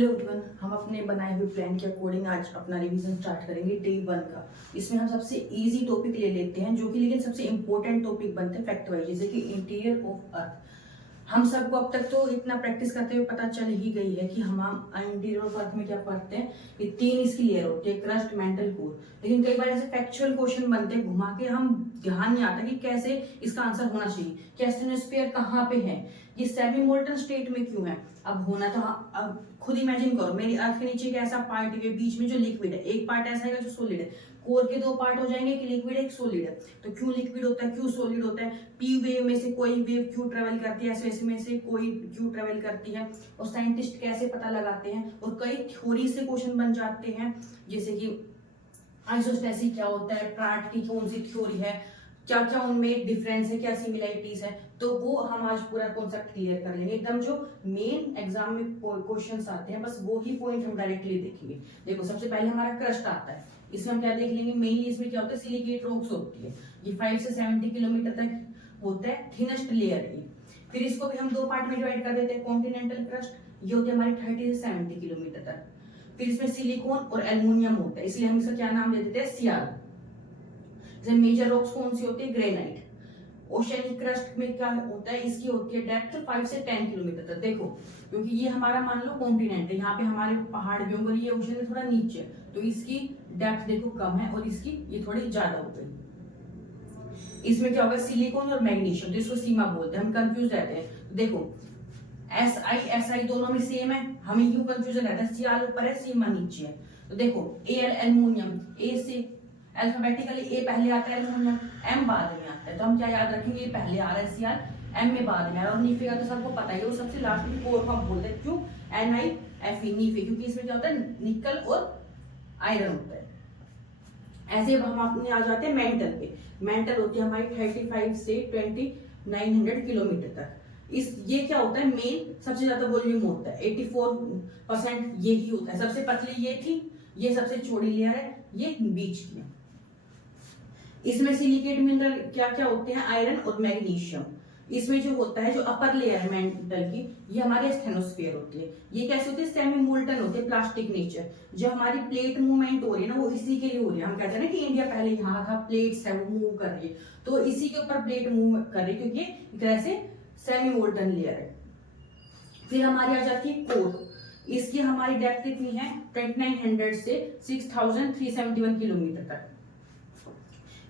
Hello everyone, हम अपने बनाए हुए प्लान के अकॉर्डिंग आज अपना रिवीजन स्टार्ट करेंगे डे 1 का। इसमें हम सबसे इजी टॉपिक ले लेते हैं जो कि लेकिन सबसे इंपॉर्टेंट टॉपिक बनते हैं फैक्ट वाइज, जैसे कि इंटीरियर ऑफ अर्थ। हम सबको अब तक तो इतना प्रैक्टिस करते हुए पता चल ही गई है कि हम इंटीरियर ऑफ अर्थ में क्या पढ़ते हैं। ये 3 इसकी लेयर होती है, क्रस्ट, मेंटल, कोर। लेकिन कई बार ऐसे फैक्चुअल क्वेश्चन बनते हैं घुमा के, हम ध्यान नहीं आता कि कैसे इसका आंसर होना चाहिए, कि एस्टेनोस्फीयर कहाँ पे है, ये सेमी मोल्टन स्टेट में क्यों है। अब होना तो अब खुद इमेजिन करो, मेरी अर्थ के नीचे एक ऐसा पार्ट है बीच में जो लिक्विड है, एक पार्ट ऐसा है जो सॉलिड है। कोर के 2 पार्ट हो जाएंगे, एक लिक्विड है एक सॉलिड है। तो क्यों लिक्विड होता है, क्यों सॉलिड होता है, पी वेव में से कोई वेव क्यों ट्रेवल करती है, एस में से कोई क्यों ट्रेवल करती है, और साइंटिस्ट कैसे पता लगाते हैं। और कई थ्योरी से क्वेश्चन बन जाते हैं, जैसे कि आइसोस्टेसिस क्या होता है, प्राट की कौन सी थ्योरी है, क्या क्या उनमें डिफरेंस है, क्या सिमिलरिटीज है। तो वो हम आज पूरा कॉन्सेप्ट क्लियर कर लेंगे, एकदम जो मेन एग्जाम में क्वेश्चंस आते हैं बस वो ही पॉइंट हम डायरेक्टली देखेंगे। देखो, सबसे पहले हमारा क्रस्ट आता है, इसमें हम क्या देख लेंगे, मेनली इसमें क्या होता है, सिलिकेट रॉक्स होती है। ये 5 से 70 किलोमीटर तक होता है, थिनेस्ट लेयर है। फिर इसको भी हम 2 पार्ट में डिवाइड कर देते हैं, कॉन्टिनेंटल क्रस्ट, ये होती है हमारी 30 से 70 किलोमीटर तक। फिर इसमें सिलिकॉन और एल्युमिनियम होता है, इसलिए हम इसका क्या नाम दे देते हैं, सियाल। जैसे मेजर रॉक्स कौन सी होती है, ग्रेनाइट। ओशियनिक क्रस्ट में क्या होता है, इसकी होती है डेप्थ 5 से 10 किलोमीटर तक। देखो, क्योंकि ये हमारा मान लो कॉन्टिनेंट है, यहाँ पे हमारे पहाड़ भी होंगे, ये ओशन थोड़ा नीचे, तो इसकी डेप्थ देखो कम है और इसकी ये थोड़ी ज्यादा हो गई। इसमें क्या होगा, सिलिकॉन और मैग्नीशियम, तो इसको सीमा बोलते हैं, हम कंफ्यूज रहते हैं। देखो, SI दोनों में सेम है, हमें क्यों कंफ्यूजन रहता है, सियाल ऊपर है सीमा नीचे है। तो देखो, Al एल्युमिनियम, ए से अल्फाबेटिकली ए पहले आता है, एल्युमिनियम एम बाद में आता है। तो हम क्या याद रखेंगे, ये पहले आ रहा है सियाल, एम में बाद में आ रहा है। और नीफे का तो सबको पता ही है, वो सबसे लास्ट में कोर को हम बोलते हैं, क्यों, NiFe नीफे, क्योंकि इसमें क्या होता है, निकल और आयरन होता है। ऐसे हम अपने आ जाते हैं मेंटल पे। मेंटल होती है हमारी 35 से 2900 किलोमीटर तक। ये क्या होता है, मेन सबसे ज्यादा वॉल्यूम होता है, 84% यही होता है। सबसे पतली ये थी, ये सबसे चौड़ी लेयर है, ये बीच की है। इसमें सिलिकेट मिनरल क्या क्या होते हैं, आयरन और मैग्नीशियम। इसमें जो होता है, जो अपर लेयर है मेंटल की, ये हमारे स्टेनोस्फीयर होती है। ये कैसे होते हैं, सेमी मोल्टन होते हैं, प्लास्टिक नेचर। जो हमारी प्लेट मूवमेंट हो रही है ना, वो इसी के लिए हो रही है। हम कहते हैं ना कि इंडिया पहले यहाँ था, प्लेट्स है वो मूव कर रही है, तो इसी के ऊपर प्लेट मूव कर रही है, क्योंकि एक तरह से सेमी मोल्टन लेयर है। फिर हमारी आ जाती है कोर। इसकी हमारी डेप्थ कितनी है, 2900 से 6371 किलोमीटर तक।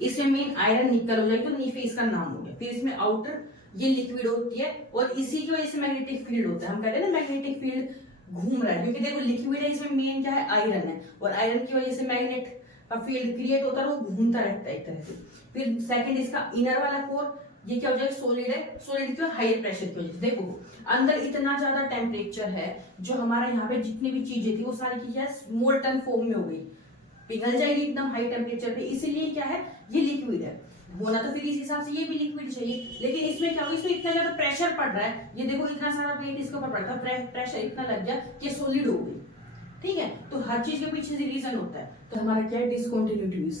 इसमें मेन आयरन निकल हो जाएगी, तो नीफे इसका नाम हो गया। फिर इसमें आउटर ये लिक्विड होती है, और इसी की वजह से मैग्नेटिक फील्ड होता है। हम कहते हैं ना मैग्नेटिक फील्ड घूम रहा है, क्योंकि देखो लिक्विड है, इसमें मेन क्या है, आयरन है, और आयरन की वजह से मैग्नेट का फील्ड क्रिएट होता है, वो घूमता रहता है एक तरह से। फिर सेकंड इसका इनर वाला कोर, ये क्या हो जाएगा, सॉलिड है। सॉलिड क्यों, हायर प्रेशर की वजह से। देखो, अंदर इतना ज्यादा टेम्परेचर है, जो हमारा यहाँ पे जितनी भी चीजें थी वो सारी की क्या है, मोल्टन फॉर्म में हो गई, पिघल जाएगी एकदम हाई टेम्परेचर पे। इसीलिए क्या है, ये लिक्विड है। होना तो फिर इस हिसाब से ये भी लिक्विड चाहिए, लेकिन इसमें क्या होगा, इसमें इतना ज्यादा प्रेशर पड़ रहा है, ये देखो इतना सारा वेट इसके ऊपर पड़ता है, प्रेशर इतना लग गया कि सॉलिड हो गई। ठीक है, तो हर चीज के पीछे से रीजन होता है। तो हमारा क्या है, डिसकंटिन्यूटीज।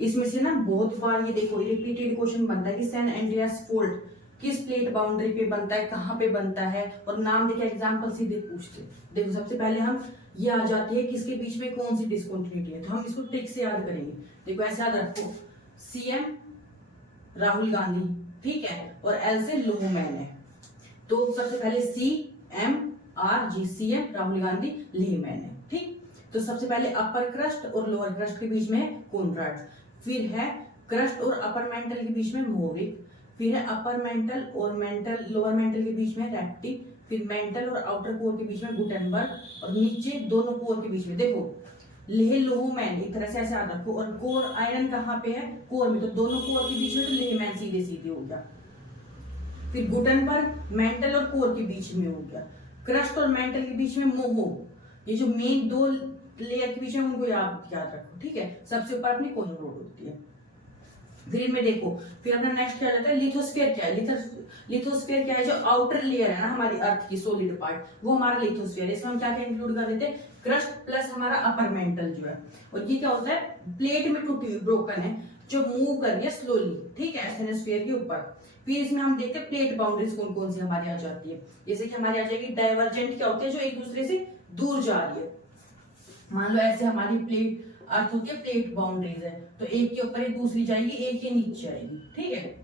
इसमें से ना बहुत बार ये देखो रिपीटेड क्वेश्चन बनता है कि सैन एंड्रियास फोल्ट किस प्लेट बाउंड्री पे बनता है, कहाँ पे बनता है, और नाम देके एग्जांपल सीधे पूछते। देखो, सबसे पहले हम ये आ जाती है किसके बीच में कौन सी डिसकंटिन्यूटी है, तो हम इसको ट्रिक से याद करेंगे। देखो, ऐसे याद रखो, CM राहुल गांधी, ठीक है, और L से लोहमैन है। तो सबसे पहले CMRG, CM Rahul Gandhi, Lohman है। ठीक, तो सबसे पहले अपर क्रस्ट और लोअर क्रस्ट के बीच में कॉन्राड। फिर है क्रस्ट और अपर मेंटल के बीच में मोविक। फिर है अपर मेंटल और लोअर मेंटल के बीच में रेक्टी। फिर मेंटल और आउटर कोर के बीच में गुटेनबर्ग, और नीचे दोनों कोर के बीच में देखो लोहमैन, एक तरह से ऐसे याद रखो। और कोर आयरन कहाँ पे है, कोर में, तो दोनों कोर के बीच में तो लोहमैन सीधे सीधे हो गया। फिर गुटेनबर्ग मेंटल और कोर के बीच में हो गया। क्रस्ट और मेंटल के बीच में मोहो। ये जो मेन 2 लेयर के बीच में, उनको याद रखो। ठीक है, सबसे ऊपर अपनी कोर रोड होती है। फिर इनमें देखो, फिर अपना नेक्स्ट क्या जाता है, लिथोस्फीयर क्या है, लिथोस्फीयर क्या है, जो आउटर लेयर है ना हमारी अर्थ की सॉलिड पार्ट, वो हमारा लिथोस्फीयर है। इसमें हम क्या क्या इंक्लूड कर देते हैं, क्रस्ट प्लस हमारा अपर मेंटल जो है। और ये क्या होता है, प्लेट में टूटी हुई, ब्रोकन है, जो मूव कर रही है स्लोली, ठीक है, एस्टेनोस्फीयर के ऊपर। फिर इसमें हम देखते हैं प्लेट बाउंड्रीज कौन कौन सी हमारी आ जाती है। जैसे कि हमारी आ जाएगी डाइवर्जेंट, क्या होती है, जो एक दूसरे से दूर जा रही है। मान लो ऐसे हमारी प्लेट अर्थ होती है, प्लेट बाउंड्रीज है, तो एक के ऊपर एक दूसरी जाएगी, एक के नीचे आएगी, ठीक है।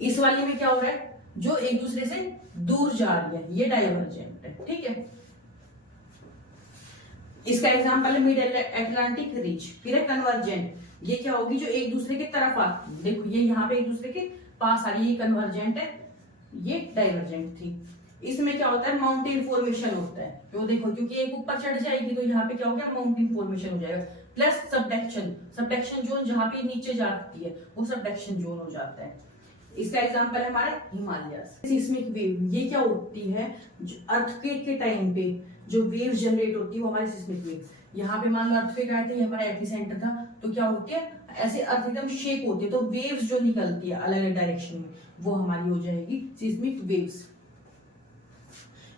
इस वाली में क्या हो रहा है, जो एक दूसरे से दूर जा रही है, ये डाइवर्जेंट है, ठीक है। इसका एग्जांपल है मिड अटलांटिक रिज। फिर है कन्वर्जेंट, ये क्या होगी, जो एक दूसरे के तरफ आती है। देखो ये यहाँ पे एक दूसरे के पास आ रही है, ये कन्वर्जेंट है, ये डाइवर्जेंट थी। इसमें क्या होता है, माउंटेन फॉर्मेशन होता है। तो देखो क्योंकि एक ऊपर चढ़ जाएगी तो यहाँ पे क्या हो गया, माउंटेन फॉर्मेशन हो जाएगा। प्लस सबडक्शन, सबडक्शन जोन जहां पे नीचे जाती है वो सबडक्शन जोन हो जाता है। इसका एग्जांपल है हमारा हिमालयस। सिस्मिक वेव, ये क्या होती है, अर्थक्वेक के टाइम पे जो वेव जनरेट होती है वो हमारी सिस्मिक वेव। यहाँ पे मान लो अर्थक्वेक आए थे, ये हमारा एपिसेंटर था, तो क्या होती है, ऐसे अर्थ एकदम शेक होती है, तो वेव्स जो निकलती है अलग अलग डायरेक्शन में वो हमारी हो जाएगी सिस्मिक वेव्स।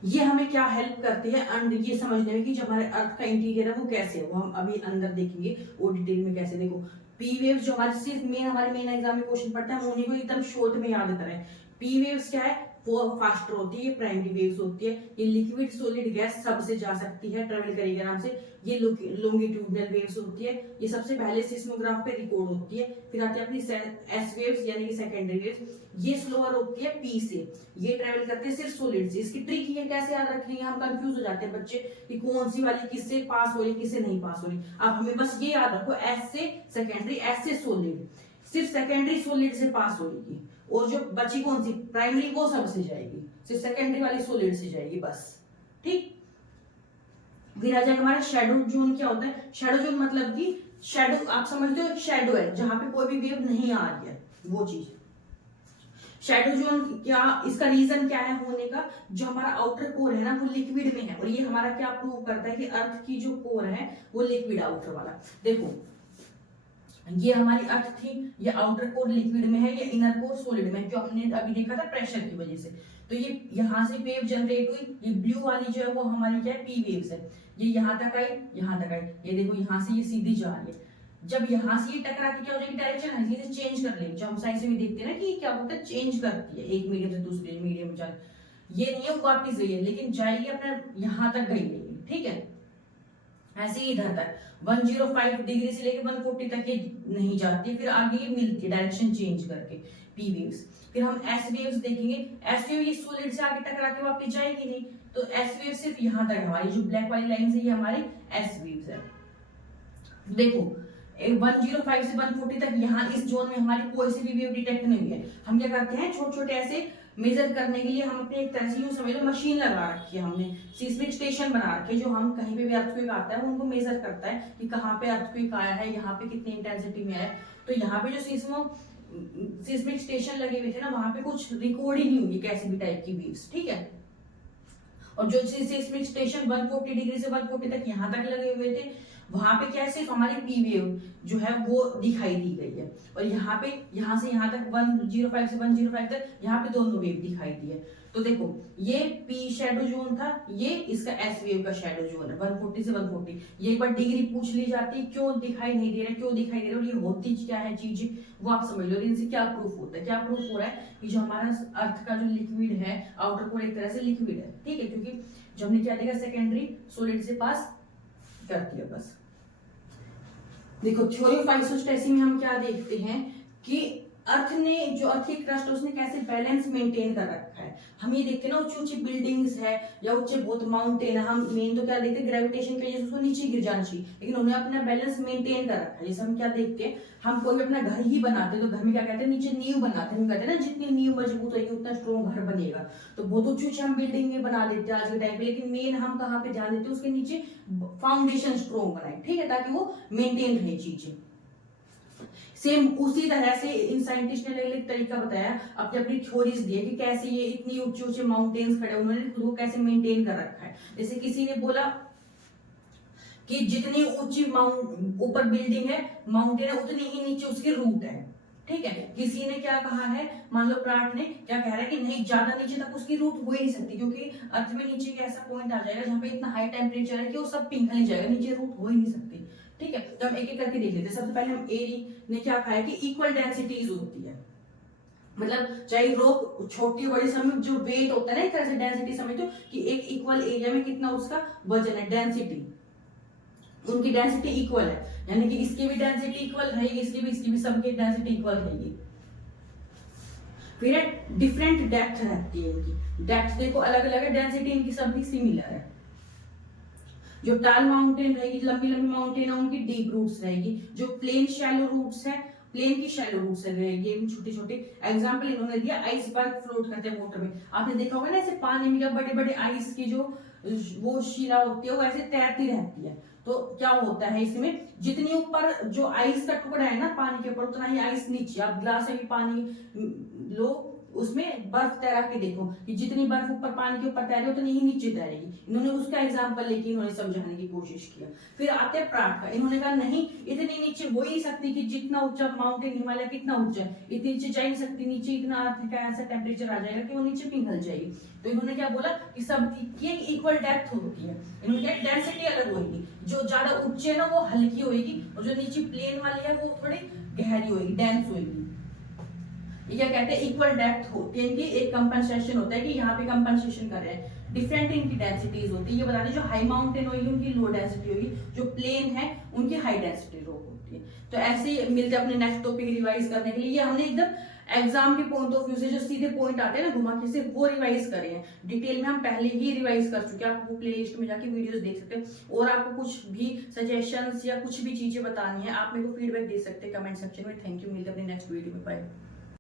ये हमें क्या हेल्प करते हैं अंड ये समझने में कि जो हमारे अर्थ का इंटीरियर है वो कैसे है, वो हम अभी अंदर देखेंगे वो डिटेल में कैसे। देखो पी वेव्स जो हमारे सिर्फ हमारे मेन एग्जाम में क्वेश्चन पढ़ता है, हम उन्हीं को एकदम शॉर्ट में याद करें। पी वेव्स क्या है, वो फास्टर होती है, ये प्राइमरी वेव्स होती है, ये लिक्विड सॉलिड गैस सबसे जा सकती है, ट्रेवल करेगी आराम से। ये लॉन्गिट्यूडनल वेव्स होती है, ये सबसे पहले सिस्मोग्राफ पे रिकॉर्ड होती है। फिर आती है अपनी एस वेव्स यानी कि सेकेंडरी वेव्स, ये स्लोअर होती है पी से, ये ट्रेवल करते हैं सिर्फ सॉलिड से। इसकी ट्रिक ये कैसे याद रखेंगे, हम कंफ्यूज हो जाते हैं बच्चे कि कौन सी वाली किससे पास हो रही किससे नहीं पास हो रही। आप हमें बस ये याद रखो, एस से सेकेंडरी, एस से सॉलिड, सिर्फ सेकेंडरी सॉलिड से पास होगी, और जो बची कौन सी प्राइमरी वो सबसे जाएगी, सिर्फ सेकेंडरी वाली सॉलिड से जाएगी बस, ठीक। फिर आ जाएगा हमारा शेडो जोन। क्या होता है शेडो जोन, मतलब कि शेडो आप समझते हो, शेडो है जहां पे कोई भी वेव नहीं आ रही है, वो चीज शेडो जोन। क्या इसका रीजन क्या है होने का, जो हमारा आउटर कोर है ना वो लिक्विड में है, और ये हमारा क्या प्रूव करता है कि अर्थ की जो कोर है वो लिक्विड आउटर वाला। देखो ये हमारी अर्थ थी, ये आउटर कोर लिक्विड में है, ये इनर कोर सॉलिड में है, जो हमने अभी देखा था प्रेशर की वजह से। तो ये यहाँ से वेव जनरेट हुई, ये ब्लू वाली जो है वो हमारी क्या है, पी वेव्स है। ये यहाँ तक आई, यहाँ तक आई, ये देखो यहाँ से ये सीधी जा रही है। जब यहाँ से ये टकरा के क्या हो जाएगी, डायरेक्शन हल्की से चेंज कर लेगी, जो हम साइंस में देखते हैं ना कि क्या होता है, चेंज करती है एक मीडियम से दूसरे मीडियम में जाए। ये नहीं है वो वापिस गई है, लेकिन जाएगी अपने यहाँ तक गई नहीं, ठीक है। ऐसे ही इधर तक 105 डिग्री से लेकर 140 तक ये नहीं जाती, फिर आगे ये मिलती है डायरेक्शन चेंज करके, पी वेव्स। फिर हम एस वेव्स देखेंगे, एस वेव ये सॉलिड से आगे टकरा के वापस जाएगी नहीं, तो एस वेव सिर्फ यहाँ तक हमारी जो ब्लैक वाली लाइन है ये हमारी एस वेव्स है। देखो 105 से 140 तक यहाँ इस जोन में हमारी कोई सी भी वेव डिटेक्ट नहीं हुई है। हम क्या करते हैं, छोटे छोटे ऐसे मेजर करने के लिए हम अपने एक तरह से यूं समझ लो मशीन लगा रखी है हमने, सिस्मिक स्टेशन बना रखे, जो हम कहीं पे भी अर्थक्वेक आता है उनको मेजर करता है कि कहाँ पे अर्थक्वेक आया है, यहाँ पे कितनी इंटेंसिटी में आया है। तो यहाँ पे जो सिस्मिक स्टेशन लगे हुए थे ना, वहां पे कुछ रिकॉर्ड ही नहीं हुई कैसी भी टाइप की वेव्स, ठीक है। और जो सिस्मिक स्टेशन 140 डिग्री से 140 तक यहाँ तक लगे हुए थे, वहां पे क्या है, सिर्फ हमारी पी वेव जो है वो दिखाई दी गई है, और यहाँ पे यहाँ से यहाँ तक 105 से 105 तक यहाँ पे दोनों वेव दिखाई दी है। तो देखो ये पी शेडो जोन था, ये इसका एस वेव का शेडो जोन है 140 से 140। ये एक बार डिग्री पूछ ली जाती है, क्यों दिखाई नहीं दे रहा, क्यों दिखाई दे रहा है, और ये होती क्या है चीज, वो आप समझ लो। इनसे क्या प्रूफ होता है, क्या प्रूफ हो रहा है कि जो हमारा अर्थ का जो लिक्विड है, आउटर कोर एक तरह से लिक्विड है, ठीक है, क्योंकि जो हमने क्या देखा, सेकेंडरी सॉलिड से पास करती है बस। देखो थ्योरी ऑफ आइसोस्टेसी में हम क्या देखते हैं कि अर्थ ने जो अर्थ की क्रस्ट है उसने कैसे बैलेंस मेंटेन कर रखा है। हम ये देखते हैं ना, ऊंची ऊंची बिल्डिंग्स है या ऊंचे बहुत माउंटेन है, हम मेन तो क्या देखते हैं, ग्रेविटेशन की वजह से उसको नीचे गिर जाना चाहिए, लेकिन उन्होंने अपना बैलेंस मेंटेन कर रखा है। जैसे हम क्या देखते हैं, हम कोई भी अपना घर ही बनाते हैं तो घर में क्या कहते हैं, नीचे नींव बनाते हैं, हम कहते हैं ना जितनी नींव मजबूत होगी उतना स्ट्रॉन्ग घर बनेगा। तो बहुत ऊंची ऊंची हम बिल्डिंग में बना देते हैं आज के टाइम पे, लेकिन मेन हम कहाँ पे ध्यान देते हैं, उसके नीचे फाउंडेशन स्ट्रॉन्ग बनाए, ठीक है, ताकि वो मेंटेन रहे चीजें। सेम उसी तरह से इन साइंटिस्ट ने एक तरीका बताया, अपनी अपनी थ्योरीज दिए कि कैसे ये इतनी ऊंचे ऊंचे माउंटेन्स खड़े, उन्होंने खुद को कैसे मेंटेन कर रखा है। जैसे किसी ने बोला कि जितनी ऊंची ऊपर बिल्डिंग है, माउंटेन है, उतनी ही नीचे उसकी रूट है, ठीक है। किसी ने क्या कहा है, मान लो प्राट ने क्या कह रहा है कि नहीं, ज्यादा नीचे तक उसकी रूट हो ही नहीं सकती, क्योंकि अर्थ में नीचे एक ऐसा पॉइंट आ जाएगा जहां पे इतना हाई टेम्परेचर है कि वो सब पिघल ही जाएगा, नीचे रूट हो ही नहीं सकती, ठीक है। तो हम एक एक करके देख लेते हैं। सबसे पहले हम एरी ने क्या कहा है कि इक्वल डेंसिटीज होती है, मतलब चाहे रोक छोटी बड़ी समझो, जो वेट होता है ना एक तरह से डेंसिटी समझो कि एक इक्वल एरिया में कितना उसका वजन है, डेंसिटी, उनकी डेंसिटी इक्वल है, यानी कि इसकी भी डेंसिटी इक्वल रहेगी, इसकी भी सबकी डेंसिटी इक्वल रहेगी। फिर है डिफरेंट डेप्थ रहती है इनकी, डेप्थ देखो अलग अलग है, डेंसिटी इनकी सबकी सिमिलर है। जो टाल माउंटेन रहेगी, लंबी लंबी माउंटेन है, उनकी डीप रूट्स रहेगी। जो प्लेन शैलो रूट्स है, प्लेन की शैलो रूट्स रहेगी छोटे छोटे। एग्जांपल इन्होंने दिया आइसबर्ग फ्लोट करते हैं वाटर में, आपने देखा होगा ना ऐसे पानी में क्या बड़े बड़े आइस की जो वो शिला होती है वो ऐसे तैरती रहती है। तो क्या होता है इसमें, जितनी ऊपर जो आइस का टुकड़ा है ना पानी के ऊपर, उतना ही आइस नीचे। आप गिलास में भी पानी लो, उसमें बर्फ तैरा के देखो कि जितनी बर्फ ऊपर पानी के ऊपर तैरे उतनी ही नीचे तैरेगी। इन्होंने उसका एग्जांपल लेके इन्होंने समझाने की कोशिश किया। फिर आते हैं प्राट का, इन्होंने कहा नहीं इतनी नीचे हो ही सकती कि जितना ऊंचा माउंटेन हिमालय कितना ऊंचा है, इतनी नीचे जा ही नहीं सकती, नीचे इतना अर्थ का ऐसा टेम्परेचर आ जाएगा कि वो नीचे पिघल जाएगी। तो इन्होंने क्या बोला कि सब की एक इक्वल डेप्थ होती है। इन्होंने क्या डेंसिटी अलग होगी, जो ज्यादा ऊंचे है ना वो हल्की होगी, और जो नीचे प्लेन वाली है वो थोड़ी गहरी होगी, डेंस होगी। ये क्या कहते हैं, इक्वल डेप्थ होती है इनकी, एक कंपनसेशन होता है कि यहाँ पे कंपनसेशन कर रहे हैं। डिफरेंट इनकी डेंसिटीज होती है, ये बता दें जो हाई माउंटेन होगी उनकी लो डेंसिटी होगी, जो प्लेन है उनकी हाई डेंसिटी रो होती है। तो ऐसे ही मिलते हैं अपने नेक्स्ट टॉपिक रिवाइज करने के लिए। ये हमने एकदम एग्जाम के पॉइंट ऑफ व्यू से जो सीधे पॉइंट आते हैं ना घुमा के से, वो रिवाइज करे हैं। डिटेल में हम पहले ही रिवाइज कर चुके हैं, आप वो प्लेलिस्ट में जाके वीडियोस देख सकते हैं। और आपको कुछ भी सजेशंस या कुछ भी चीजें बतानी है आप मेरे को फीडबैक दे सकते हैं कमेंट सेक्शन में। थैंक यू, मिलते हैं अपने नेक्स्ट वीडियो में, बाय।